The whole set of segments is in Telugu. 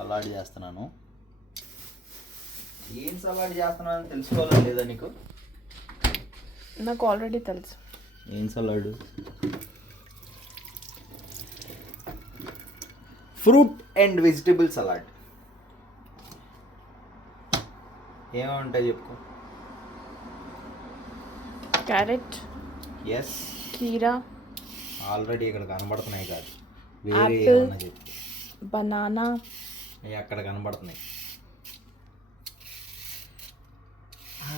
సలాడ్ చేస్తున్నాను. ఏం సలాడ్ చేస్తున్నాను తెలుసుకోవాలని లేదా నీకు? నాకు ఆల్రెడీ తెలుసు. ఏం salad? Fruit and vegetable salad. ఏమంటాయి చెప్పుకో. క్యారెట్, ఎస్, కీరా, ఆల్రెడీ ఇక్కడ కనబడుతున్నాయి కాదు, వేరే యాపిల్, ఏమన్నా చెప్పు. బనానా, అవి అక్కడ కనబడుతున్నాయి.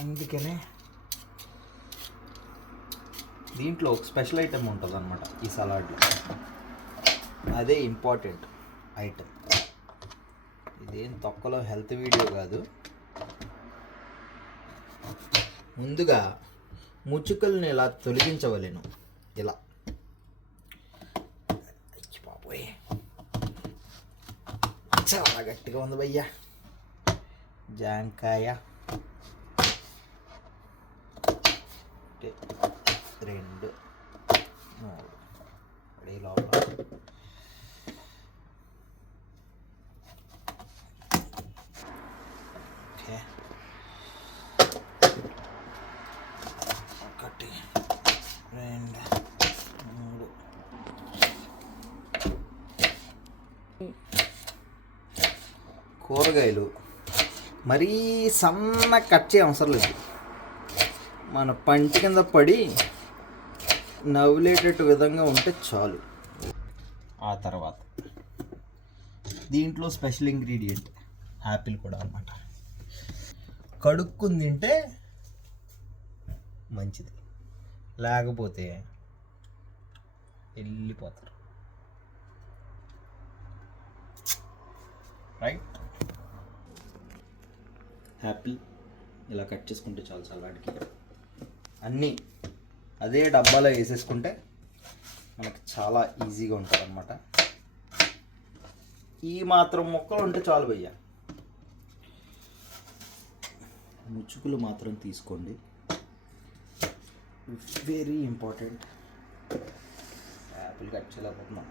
అందుకనే దీంట్లో ఒక స్పెషల్ ఐటెం ఉంటుంది అన్నమాట ఈ సలాడ్లో. అదే ఇంపార్టెంట్ ఐటెం. ఇదేం తొక్కలో హెల్త్ వీడియో కాదు. ముందుగా ముచ్చుకల్ని ఇలా తొలగించవలేను. ఇలా బాబోయ్ చాలా గట్టిగా ఉంది భయ్యా. జాంకాయ 2 3 లోపల ఓకే. 1 2 3 కూరగాయలు మరీ సన్న కట్ చేయ అవసరం లేదు. మన పంటి కింద పడి నవ్వులేటట్టు విధంగా ఉంటే చాలు. ఆ తర్వాత దీంట్లో స్పెషల్ ఇంగ్రీడియంట్ యాపిల్ కూడా అన్నమాట. కడుక్కుని తింటే మంచిది, లేకపోతే వెళ్ళిపోతారు. రైట్. యాపిల్ ఇలా కట్ చేసుకుంటే చాలు సలాడ్కి. అన్నీ అదే డబ్బాలో వేసేసుకుంటే మనకు చాలా ఈజీగా ఉంటుంది అన్నమాట. ఈ మాత్రం ముక్కలు ఉంటే చాలు భయ్య. ముచ్చుకులు మాత్రం తీసుకోండి, వెరీ ఇంపార్టెంట్. యాపిల్ కట్ చేయలేకపోతున్నాం.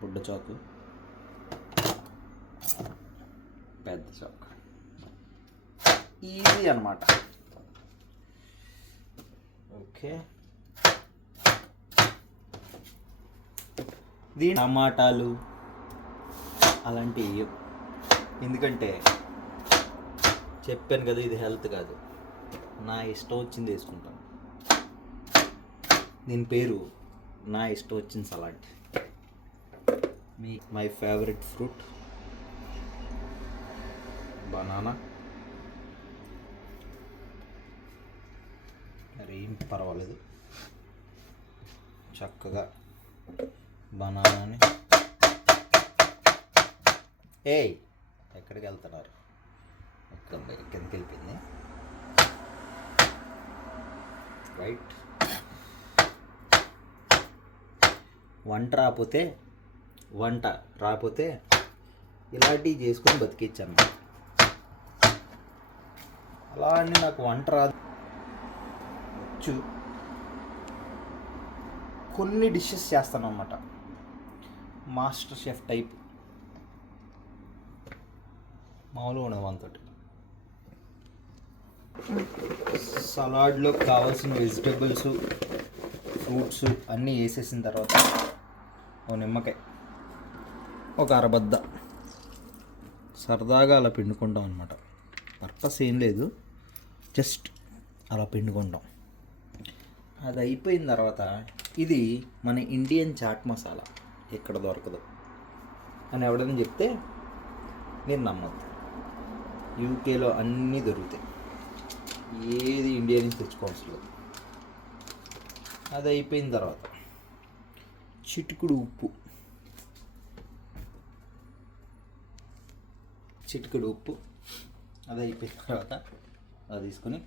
బుడ్డ చాకు, పెద్ద చాకు, ఈజీ అన్నమాట. ఓకే. దీని టమాటాలు అలాంటివి ఎందుకంటే చెప్పాను కదా, ఇది హెల్త్ కాదు, నా ఇష్టం వచ్చింది వేసుకుంటాను. దీని పేరు నా ఇష్టం వచ్చిన salad. My favourite fruit banana. మరేం పర్వాలేదు, చక్కగా బనానాని. ఏయ్ ఎక్కడికి వెళ్తున్నారు? కిందకి వెళ్ళిపోయింది. రైట్. వంట రాకపోతే ఇలాంటివి చేసుకొని బతికిచ్చాను. అలా అని నాకు వంట రాదు, వచ్చు. కొన్ని డిషెస్ చేస్తాను అన్నమాట, మాస్టర్ షెఫ్ టైప్. మామూలుగా ఉండదు మనతోటి. సలాడ్లో కావాల్సిన వెజిటేబుల్స్, ఫ్రూట్స్ అన్నీ వేసేసిన తర్వాత ఓ నిమ్మకాయ, ఒక అరబద్ద సరదాగా అలా పిండుకుంటాం అన్నమాట. పర్పస్ ఏం లేదు, జస్ట్ అలా పిండుకుంటాం. అది అయిపోయిన తర్వాత ఇది మన ఇండియన్ చాట్ మసాలా ఎక్కడ దొరకదు అని ఎవడని చెప్తే నేను నమ్మద్దు. యూకేలో అన్నీ దొరుకుతాయి, ఏది ఇండియా నుంచి తెచ్చుకోవాల్సి లేదు. అది అయిపోయిన తర్వాత చిటికుడు ఉప్పు, అది అయిపోయిన తర్వాత అది తీసుకొని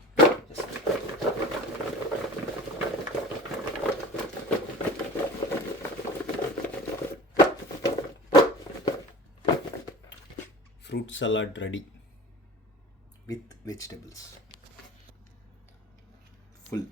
fruit salad ready with vegetables full.